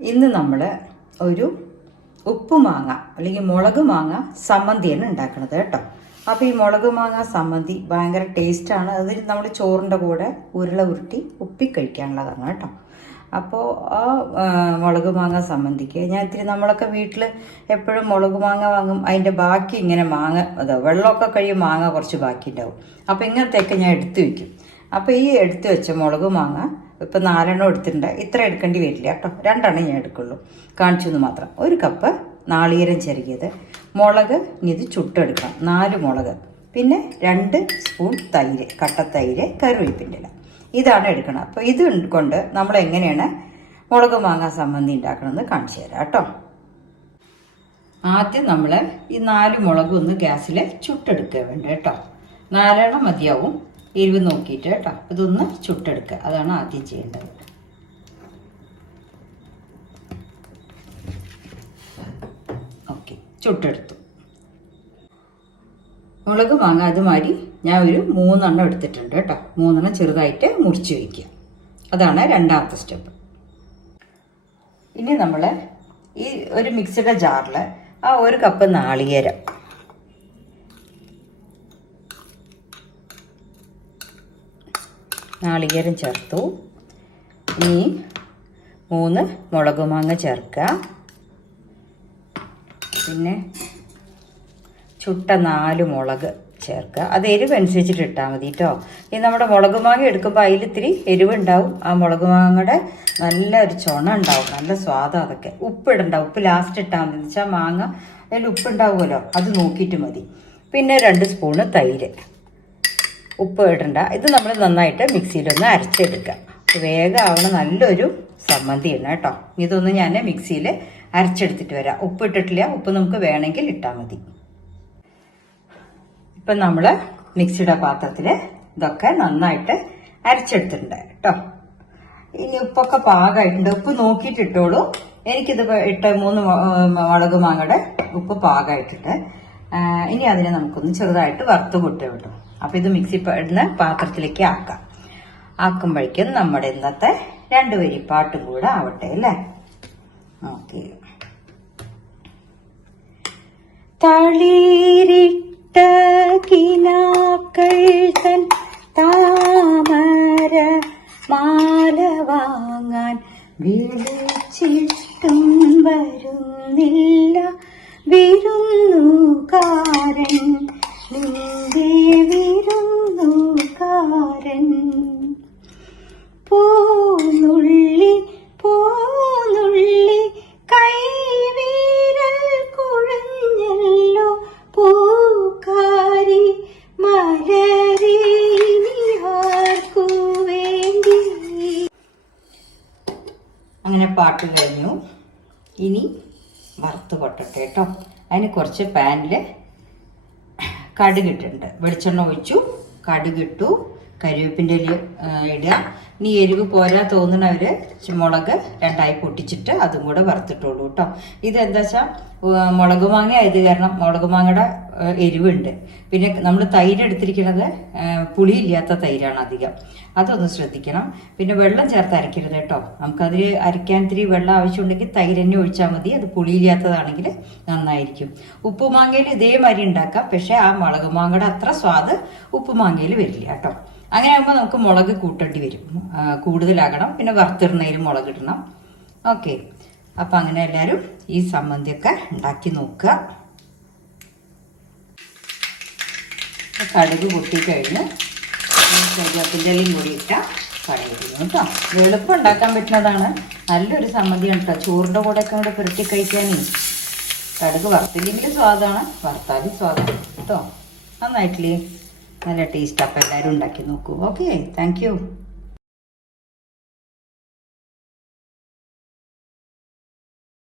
ഇന്ന് നമ്മൾ ഒരു ഉപ്പുമാങ്ങ അല്ലെങ്കിൽ മുളക് മാങ്ങ സമ്മന്തിയാണ് ഉണ്ടാക്കുന്നത് കേട്ടോ. അപ്പോൾ ഈ മുളക് മാങ്ങ സമ്മന്തി ഭയങ്കര ടേസ്റ്റാണ്. അതിൽ നമ്മൾ ചോറിൻ്റെ കൂടെ ഉരുള ഉരുട്ടി ഉപ്പി കഴിക്കാനുള്ളതാണ് കേട്ടോ. അപ്പോൾ ആ മുളക് മാങ്ങ സമ്മന്തിക്ക് ഞാൻ ഇത്തിരി നമ്മളൊക്കെ വീട്ടിൽ എപ്പോഴും മുളക് മാങ്ങ വാങ്ങും, അതിൻ്റെ ബാക്കി ഇങ്ങനെ മാങ്ങ വെള്ളമൊക്കെ കഴിയും മാങ്ങ കുറച്ച് ബാക്കി ഉണ്ടാവും. അപ്പോൾ ഇങ്ങനത്തെയൊക്കെ ഞാൻ എടുത്തു വയ്ക്കും. അപ്പോൾ ഈ എടുത്തു വെച്ച മുളക് മാങ്ങ ഇപ്പം 4 എടുത്തിട്ടുണ്ട്. ഇത്ര എടുക്കേണ്ടി വരില്ല കേട്ടോ, 2 ഞാൻ എടുക്കുള്ളൂ, കാണിച്ചു എന്ന് മാത്രം. 1 കപ്പ് നാളികേരം ചെറിയത്, മുളക് ഇനി ഇത് ചുട്ടെടുക്കാം, 4 മുളക്, പിന്നെ 2 സ്പൂൺ തൈര്, കട്ടത്തൈര്, കറിവേപ്പിൻ്റെ ഇല, ഇതാണ് എടുക്കണം. അപ്പോൾ ഇത് കൊണ്ട് നമ്മൾ എങ്ങനെയാണ് മുളക് മാങ്ങ സമ്മന്തി ഉണ്ടാക്കണമെന്ന് കാണിച്ചു തരാം കേട്ടോ. ആദ്യം നമ്മൾ ഈ 4 മുളക് ഒന്ന് ഗ്യാസിൽ ചുട്ടെടുക്കുക വേണ്ട കേട്ടോ. 4 മതിയാവും, എരിവ് നോക്കിയിട്ട് കേട്ടോ. ഇതൊന്ന് ചുട്ടെടുക്കുക, അതാണ് ആദ്യം ചെയ്യേണ്ടത്. ഓക്കെ, ചുട്ടെടുത്തു. മുളക് മാങ്ങ അതുമാതിരി ഞാൻ ഒരു 3 എടുത്തിട്ടുണ്ട് കേട്ടോ. 3 ചെറുതായിട്ട് മുറിച്ച് വയ്ക്കുക, അതാണ് രണ്ടാമത്തെ സ്റ്റെപ്പ്. ഇനി നമ്മൾ ഈ ഒരു മിക്സിയുടെ ജാറിൽ ആ 1 കപ്പ് നാളികേരം, നാളികേരം ചേർത്തു. ഇനി 3 മുളക് മാങ്ങ ചേർക്കുക, പിന്നെ ചുട്ട 4 മുളക് ചേർക്കുക. അത് എരിവ് അനുസരിച്ചിട്ട് ഇട്ടാൽ മതി കേട്ടോ. ഈ നമ്മുടെ മുളക് മാങ്ങ എടുക്കുമ്പോൾ അതിലിത്തിരി എരിവുണ്ടാവും, ആ മുളക് മാങ്ങയുടെ നല്ല ഒരു ചുണ ഉണ്ടാവും, നല്ല സ്വാദം. അതൊക്കെ ഉപ്പിടണ്ട, ഉപ്പ് ലാസ്റ്റ് ഇട്ടാൽ മതി. എന്ന് വെച്ചാൽ മാങ്ങ അതിൽ ഉപ്പുണ്ടാവുമല്ലോ, അത് നോക്കിയിട്ട് മതി. പിന്നെ 2 സ്പൂണ് തൈര്, ഉപ്പ് ഇടണ്ട. ഇത് നമ്മൾ നന്നായിട്ട് മിക്സിയിലൊന്ന് അരച്ചെടുക്കുക. വേഗം ആവണ നല്ലൊരു സമ്മന്തിയാണ് കേട്ടോ. ഇതൊന്ന് ഞാൻ മിക്സിയിൽ അരച്ചെടുത്തിട്ട് വരാം. ഉപ്പ് ഇട്ടിട്ടില്ല, ഉപ്പ് നമുക്ക് വേണമെങ്കിൽ ഇട്ടാൽ മതി. ഇപ്പം നമ്മൾ മിക്സിയുടെ പാത്രത്തിൽ ഇതൊക്കെ നന്നായിട്ട് അരച്ചെടുത്തിട്ടുണ്ട് കേട്ടോ. ഇനി ഉപ്പൊക്കെ പാകമായിട്ടുണ്ട്, ഉപ്പ് നോക്കിയിട്ട് ഇട്ടോളൂ. എനിക്കിത് ഇട്ട 3 മുളക് മാങ്ങയുടെ ഉപ്പ് പാകമായിട്ടുണ്ട്. ഇനി അതിനെ നമുക്കൊന്ന് ചെറുതായിട്ട് വറുത്ത് കൊട്ടി വിട്ടു. അപ്പം ഇത് മിക്സി ഇടുന്ന പാത്രത്തിലേക്ക് ആക്കുമ്പോഴേക്കും നമ്മുടെ ഇന്നത്തെ 2 വരി പാട്ടും കൂടെ ആവട്ടെ അല്ലേ. ഓക്കെ. തളിരിട്ട കിനാക്കൾ തൻ താമര മാല വാങ്ങാൻ വിളിച്ചിട്ടും വരുന്നില്ല വിരുന്നുകാരൻ, നിന്റെ വിരുന്നുകാരൻ. പോന്നുള്ളി പോന്നുള്ളി കൈവിരൽ കുഴഞ്ഞല്ലോ പൂക്കാരി മലരേ ആർക്കു വേണ്ടി. അങ്ങനെ പാട്ട് കഴിഞ്ഞു. ഇനി വറുത്ത് പൊട്ടട്ടെ കേട്ടോ. അതിന് കുറച്ച് പാനിൽ കടുകിട്ടുണ്ട്, വെളിച്ചെണ്ണ ഒഴിച്ചു, കടുകിട്ടു, കരിവേപ്പിൻ്റെ ഇല ഇടുക. ഇനി എരിവ് പോരാ തോന്നണവർ മുളക് 2 പൊട്ടിച്ചിട്ട് അതും കൂടെ വറുത്തിട്ടോളൂ കേട്ടോ. ഇതെന്താ വെച്ചാൽ മുളക് മാങ്ങ ആയത് കാരണം മുളക് മാങ്ങയുടെ എരിവുണ്ട്. പിന്നെ നമ്മൾ തൈര് എടുത്തിരിക്കുന്നത് പുളിയില്ലാത്ത തൈരാണ് അധികം, അതൊന്ന് ശ്രദ്ധിക്കണം. പിന്നെ വെള്ളം ചേർത്ത് അരക്കരുത് കേട്ടോ. നമുക്കതിൽ അരയ്ക്കാൻ ഇത്തിരി വെള്ളം ആവശ്യമുണ്ടെങ്കിൽ തൈര് തന്നെ ഒഴിച്ചാൽ മതി. അത് പുളിയില്ലാത്തതാണെങ്കിൽ നന്നായിരിക്കും. ഉപ്പുമാങ്ങയിൽ ഇതേമാതിരി ഉണ്ടാക്കാം, പക്ഷേ ആ മുളക് മാങ്ങയുടെ അത്ര സ്വാദ് ഉപ്പുമാങ്ങയിൽ വരില്ല കേട്ടോ. അങ്ങനെ ആകുമ്പോൾ നമുക്ക് മുളക് കൂട്ടേണ്ടി വരും, കൂടുതലാകണം. പിന്നെ വറുത്തിടുന്നതിലും മുളക് ഇടണം. ഓക്കെ, അപ്പം അങ്ങനെ എല്ലാവരും ഈ സമ്മന്തിയൊക്കെ ഉണ്ടാക്കി നോക്കുക. കടുക് പൊട്ടിക്കഴിഞ്ഞ് കരിവേപ്പിൻ്റെ ഇലയും കൂടി ഇട്ടാൽ കഴിയുന്നു കേട്ടോ. എളുപ്പം ഉണ്ടാക്കാൻ പറ്റുന്നതാണ്, നല്ലൊരു സമ്മന്തിയാണ് കേട്ടോ. ചോറിൻ്റെ കൂടെയൊക്കെ കൂടെ പുരട്ടി കഴിക്കാനേ. കടുക് വറുത്തില്ലെങ്കിൽ സ്വാദാണ്, വറുത്താലും സ്വാദാണ് കേട്ടോ. നന്നായിട്ടില്ലേ, നല്ല ടേസ്റ്റ്. അപ്പം എല്ലാവരും ഉണ്ടാക്കി നോക്കൂ. Okay, thank you.